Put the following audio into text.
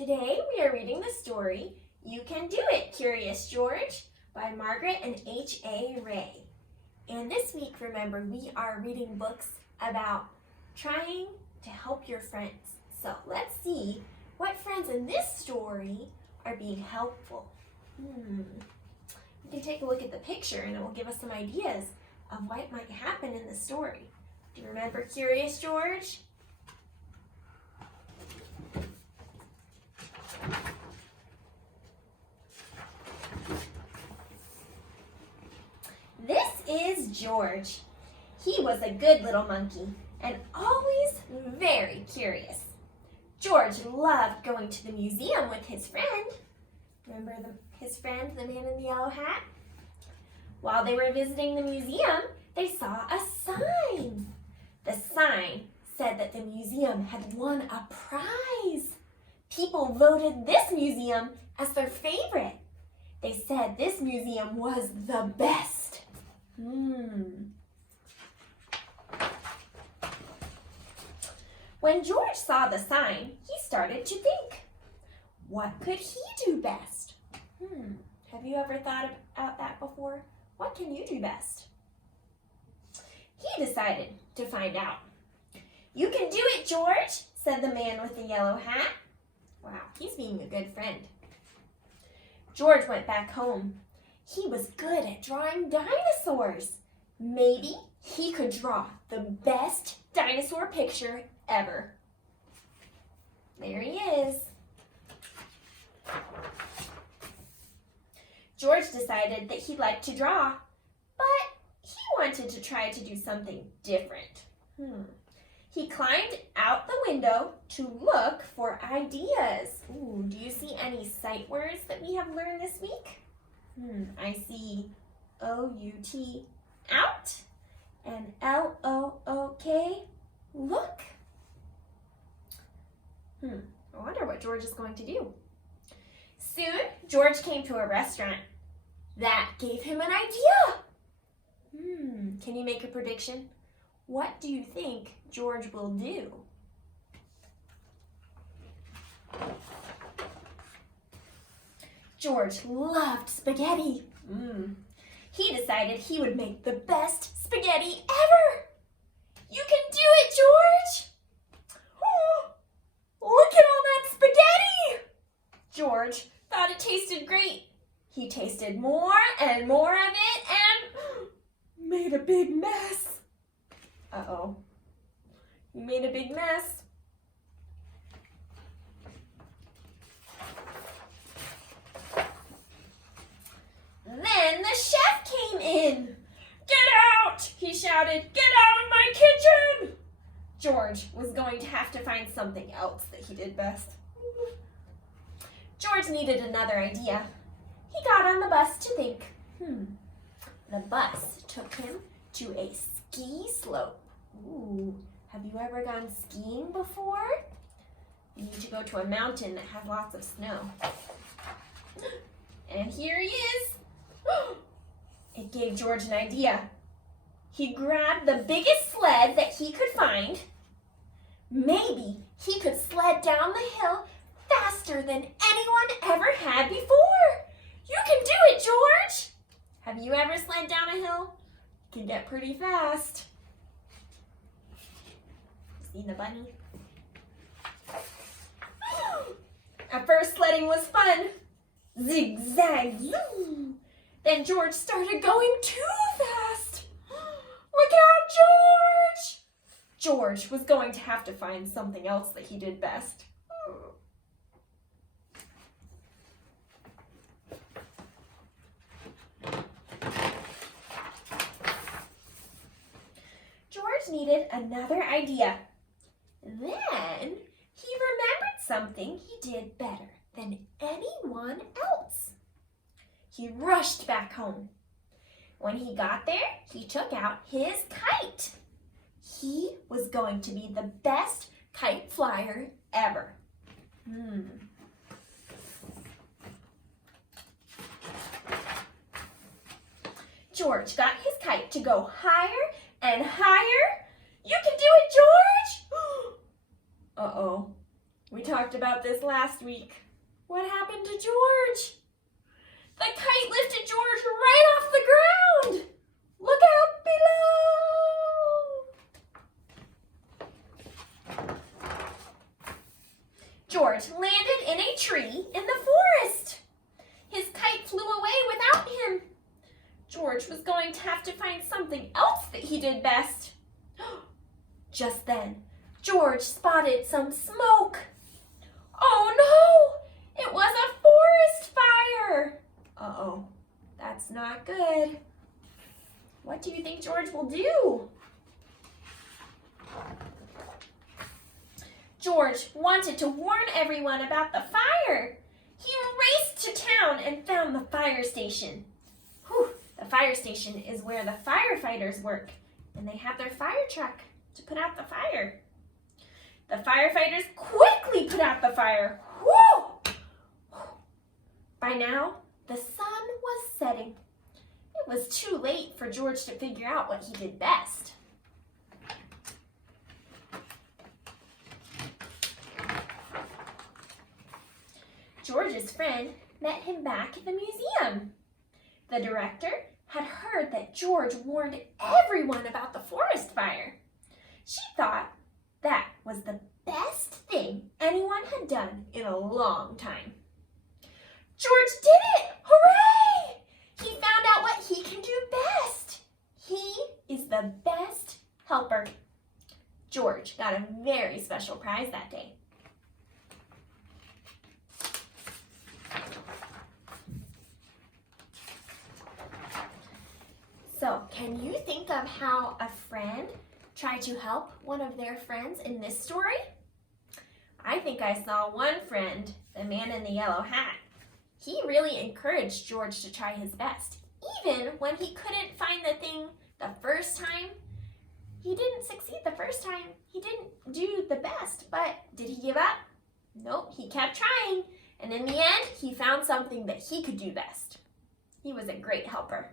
Today we are reading the story, You Can Do It, Curious George, by Margret and H.A. And this week, remember, we are reading books about trying to help your friends. So let's see what friends in this story are being helpful. You can take a look at the picture and it will give us some ideas of what might happen in the story. Do you remember Curious George? This is George. He was a good little monkey and always very curious. George loved going to the museum with his friend. Remember his friend, the man in the yellow hat? While they were visiting the museum, they saw a sign. The sign said that the museum had won a prize. People voted this museum as their favorite. They said this museum was the best. When George saw the sign, he started to think, what could he do best? Have you ever thought about that before? What can you do best? He decided to find out. You can do it, George, said the man with the yellow hat. Wow, he's being a good friend. George went back home. He was good at drawing dinosaurs. Maybe he could draw the best dinosaur picture ever. There he is. George decided that he liked to draw, but he wanted to try to do something different. He climbed out the window to look for ideas. Do you see any sight words that we have learned this week? I see O-U-T, out, and L-O-O-K, look. I wonder what George is going to do. Soon, George came to a restaurant. That gave him an idea. Can you make a prediction? What do you think George will do? George loved spaghetti. He decided he would make the best spaghetti ever. You can do it, George! Oh, look at all that spaghetti! George thought it tasted great. He tasted more and more of it and made a big mess. Uh-oh. He made a big mess. Then the chef came in. Get out! He shouted. Get out of my kitchen! George was going to have to find something else that he did best. George needed another idea. He got on the bus to think. The bus took him to a ski slope. Have you ever gone skiing before? You need to go to a mountain that has lots of snow. And here he is. It gave George an idea. He grabbed the biggest sled that he could find. Maybe he could sled down the hill faster than anyone ever had before. You can do it, George! Have you ever sled down a hill? It can get pretty fast. See the bunny? At first, sledding was fun. Zigzag, zoom. Then George started going too fast. Look out, George! George was going to have to find something else that he did best. George needed another idea. Then he remembered something he did better than anyone else. He rushed back home. When he got there, he took out his kite. He was going to be the best kite flyer ever. George got his kite to go higher and higher. You can do it, George! Uh-oh. We talked about this last week. What happened to George? The kite lifted George right off the ground. Look out below. George landed in a tree in the forest. His kite flew away without him. George was going to have to find something else that he did best. Just then, George spotted some smoke. Oh no! It was a forest fire! Uh-oh, that's not good. What do you think George will do? George wanted to warn everyone about the fire. He raced to town and found the fire station. Whew, the fire station is where the firefighters work, and they have their fire truck to put out the fire. The firefighters quickly put out the fire. Whew! By now, the sun was setting. It was too late for George to figure out what he did best. George's friend met him back at the museum. The director had heard that George warned everyone about the forest fire. She thought that was the best thing anyone had done in a long time. George did it! Hooray! He found out what he can do best. He is the best helper. George got a very special prize that day. So, can you think of how a friend tried to help one of their friends in this story? I think I saw one friend, the man in the yellow hat. He really encouraged George to try his best. Even when he couldn't find the thing the first time, he didn't succeed the first time. He didn't do the best, but did he give up? Nope, he kept trying. And in the end, he found something that he could do best. He was a great helper.